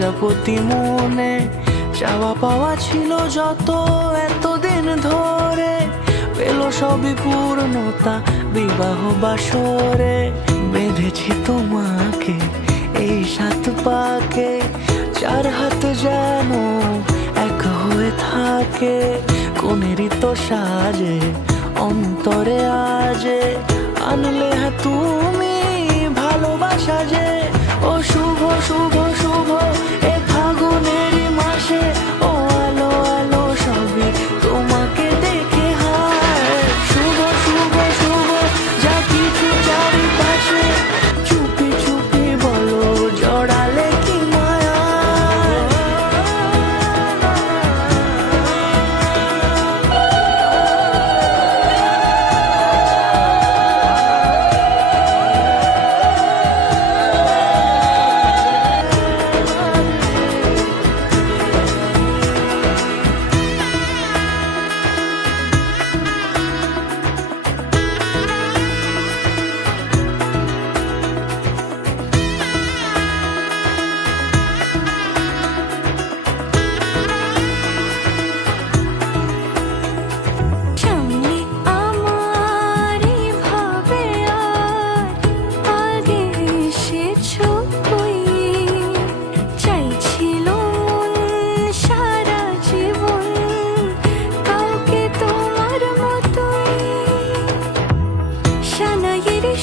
প্রজাপতি মনে চাওয়া পাওয়া ছিল যত এতদিন ধরে, পেল সবই পূর্ণতা বিবাহ বাসরে। বেঁধেছি তোমাকে এই 7 পাকে, 4 হাত যেন এক হয়ে থাকে। কোনেরই তো সাজে অন্তরে আজে, আনলে তুমি ভালোবাসা যে। ও শুভ শুভ শুভ এ ফাগুনেরই মাসে, ও আলো আলো সবই তোমাকে দেখে হায়। শুভ শুভ শুভ যা কিছু চারিপাশে, চুপি চুপি বলো জড়ালে কি মায়া।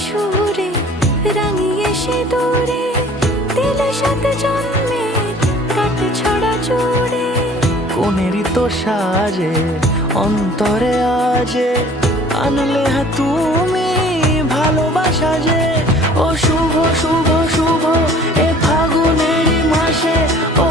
সুরে রাঙিয়ে সে দূরে দিলে 7 জন্মের কাট ছড়া জুড়ে। কোনেরই তো সাজে অন্তরে আজে, আনলে তুমি ভালোবাসা যে। ও শুভ শুভ শুভ এ ফাগুনেরই মাসে, ও